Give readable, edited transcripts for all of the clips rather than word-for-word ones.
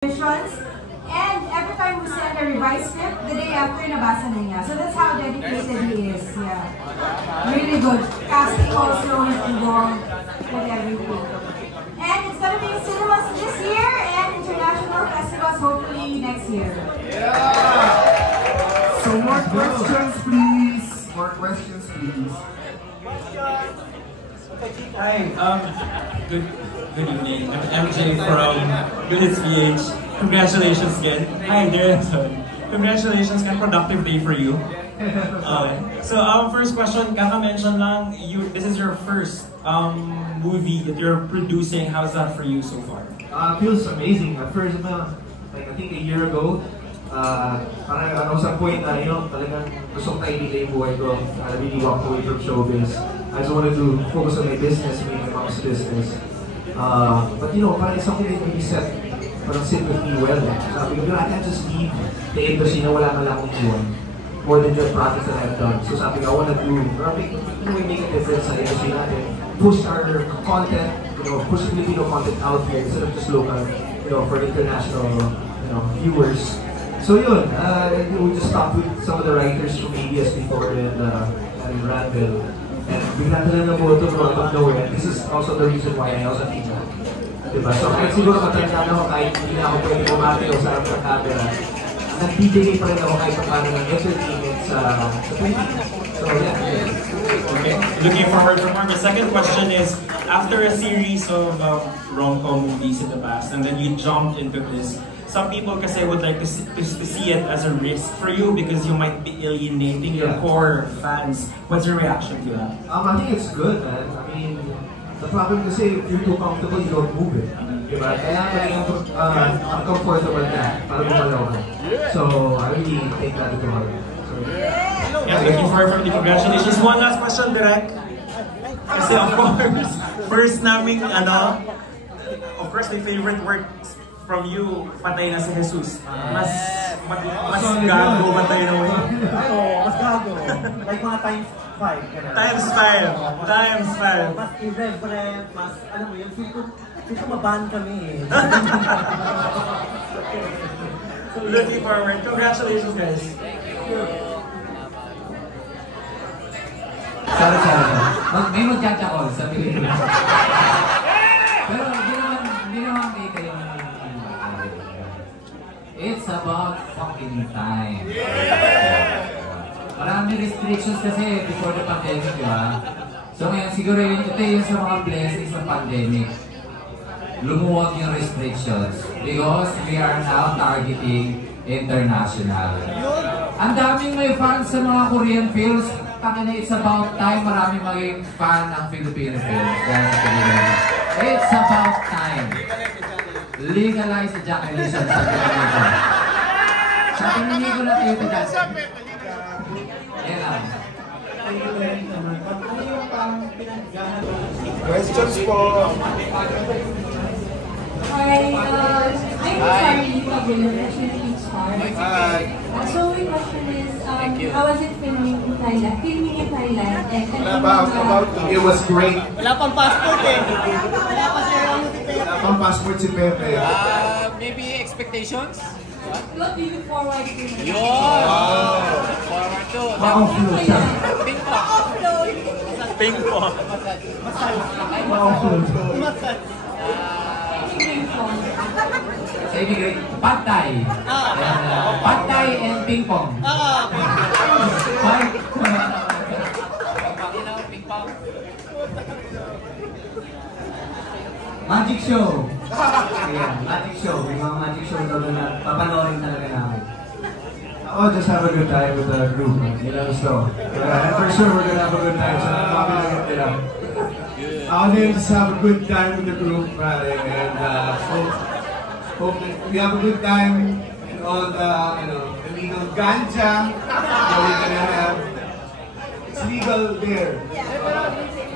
missions, and every time we send a revised script, the day after nabasa na niya. So that's how dedicated he is. Yeah, really good. Casting also is involved with everything. And it's gonna be in cinemas this year and international festivals hopefully next year. Yeah. So more questions, please. More questions, please. Hi, good evening. I'm MJ from Good PH. Congratulations again. Hi there. Congratulations and productive day for you. First question, kaka-mention lang, this is your first movie that you're producing. How's that for you so far? Feels amazing. At first, like I think a year ago, parang ano sa point na, talagang gusto ko na-delay yung buhay ko. I really walked away from showbiz. I just wanted to focus on my business, my mom's business. But parang it's something that really parang sit with me well. Sabi ko, I can't just leave the industry na wala lang akong iwan. More than just projects that I've done. So sabi ko, I wanna do, make a difference sa industry natin. Push our content, push Filipino content out here instead of just local, for international, viewers. So yun, we just talked with some of the writers from ABS before and Randall. And bigla na lang boto out of nowhere. This is also the reason why I also think that. Diba? So kahit siguro matanda na ako kahit hindi na ako pwede bumati o sa harap ng camera, nagbibigay pa rin ako kahit paano ng entertainment sa Philippines. So yeah. Okay. Looking forward to more. The second question is, after a series of rom-com movies in the past, and then you jumped into this, some people kasi would like to see it as a risk for you because you might be alienating your core fans. What's your reaction to that? I think it's good, man. I mean, the problem kasi if you're too comfortable, you don't move it. Diba? Kaya uncomfortable na para gumalaw ka. So, I really take that into heart. Looking forward for the congratulations. One last question, Direk. Kasi of course, first naming of course, my favorite word from you, patay na si Jesus. Mas gago patay na mo. Mas gago. Like mga times 5. Times 5. Times 5. Mas irreverent, mas, alam mo yun, feel ko maban kami eh. Looking forward. Congratulations, guys. Sorry. May mag-judge ako sa Pilipinas. Pero hindi naman kayo yung it's about fucking time. Marami restrictions kasi before the pandemic, di ba? So ngayon, siguro ito yung sa mga blessings ng pandemic. Lumuwag yung restrictions because we are now targeting international. Ang daming may fans sa mga Korean films. Takina, it's about time maraming maging fan ng Filipino films. It's about time. Legalize ejaculation sa Pilipinas. Sabi ni ko na kayo ito. Yan lang. Questions po. Hi, I'm Charlie Pagulong, actually star. Hi. So my question is, how was it filming in Thailand? It was great. Wala pang passport eh. Wala pa Wala pang passport si Pepe. maybe expectations? What do you look forward to? Yun! Forward to. Ma-offload siya. Ping pong. Ping pong. Ma-offload. Sa ibig, pad thai. Pad thai and ping pong. Ping pong. Magic show. Ayan, magic show. May mga magic show daw na papanoorin talaga namin. I'll just have a good time with the group. So, and for sure we're gonna have a good time. So, I'll just have a good time with the group, and hope that we have a good time and all the illegal ganja that we're gonna have. It's legal there.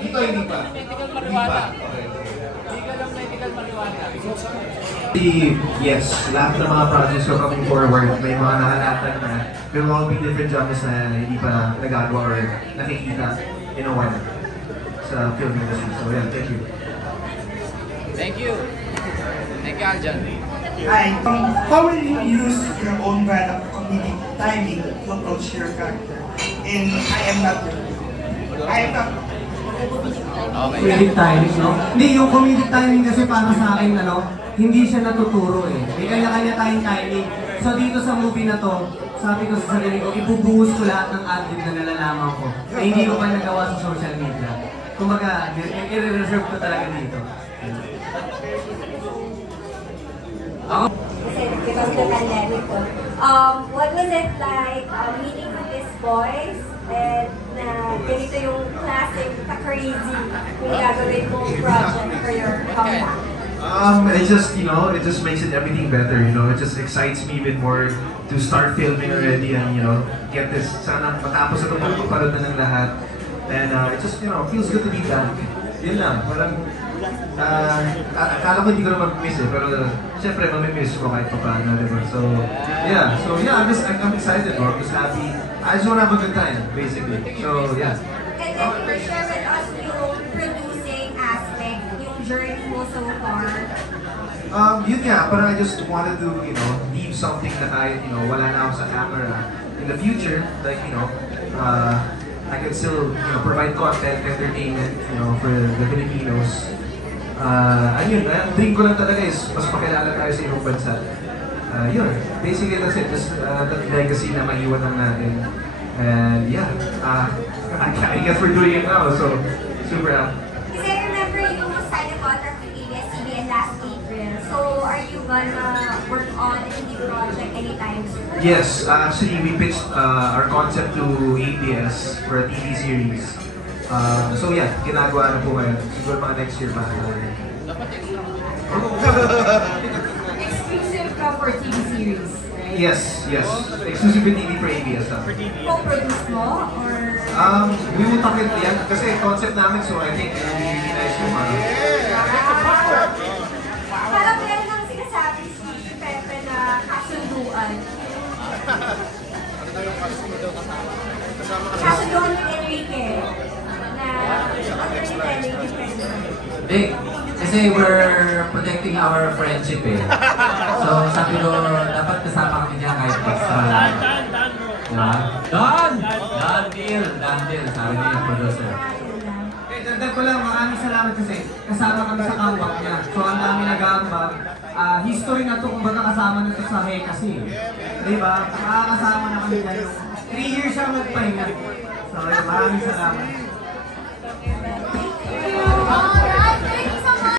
Dito hindi pa. Hindi pa. Yes, lahat ng mga projects ko coming forward, may mga nahalatan na may mga big different jobs na hindi pa nagagawa or nakikita in a while sa film industry. So yeah, thank you. Thank you. Thank you, Arjan. Hi. How will you use your own brand of comedic timing to approach your character? And I am not. Comedic timing, no? Hindi, yung comedic timing kasi para sa akin, hindi siya natuturo eh. May kanya-kanya tayong timing. So dito sa movie na to, sabi ko sa sarili ko, ibubuhos ko lahat ng ad-lib na nalalaman ko. Eh, hindi ko pa nagawa sa social media. Kumbaga, i-reserve ko talaga dito. Ako? Because of the pandemic po. What was it like meeting with these boys and na ganito yung classic ka-crazy yung gagawin mong project for your comeback? It just, it just makes it everything better, it just excites me a bit more to start filming already and, get this, sana matapos ito magpaparod na ng lahat. And it just, feels good to be back. Yun lang, parang, akala ko hindi ko na mag-miss eh, pero syempre mamimiss ko kahit pa paano, diba? So yeah, I'm excited, bro. I'm just happy. I just wanna have a good time, basically. So yeah. And then you were share with us yung producing aspect, yung journey mo so far. Yun nga, parang I just wanted to, leave something na kahit, wala na ako sa camera. In the future, like, I can still, provide content, entertainment, for the Filipinos. Ayun, dream ko lang talaga is mas makilala tayo sa ibang bansa. Yun, basically that's it. Just that legacy na maiwan lang natin. And yeah, I guess we're doing it now, so super happy. Kasi I remember you signed a contract with ABS-CBN last April. So are you gonna work on a TV project anytime soon? Yes, actually we pitched our concept to ABS for a TV series. So yeah, ginagawa na po ngayon. Siguro mga next year pa. Exclusive ka for TV series, right? Yes. Exclusive with TV for ABS. Co-produce mo? Or? We will talk it yan. Kasi concept namin, so I think it will be really nice kung Parang meron nang sinasabi si Pepe na kasunduan. Kasunduan with Enrique. Hindi, kasi we're protecting our friendship eh. So sabi ko, dapat kasama kami dyan kahit extra lang. Diba? Done deal, sabi niya yung producer. Dagdag ko lang, maraming salamat kasi kasama kami sa kambak niya. So ang dami nag-aambag. History na to, kumbaga kasama na to sa kasi. Diba? Makakasama na kami dahil 3 years siya magpahinga. So maraming salamat. Thank you.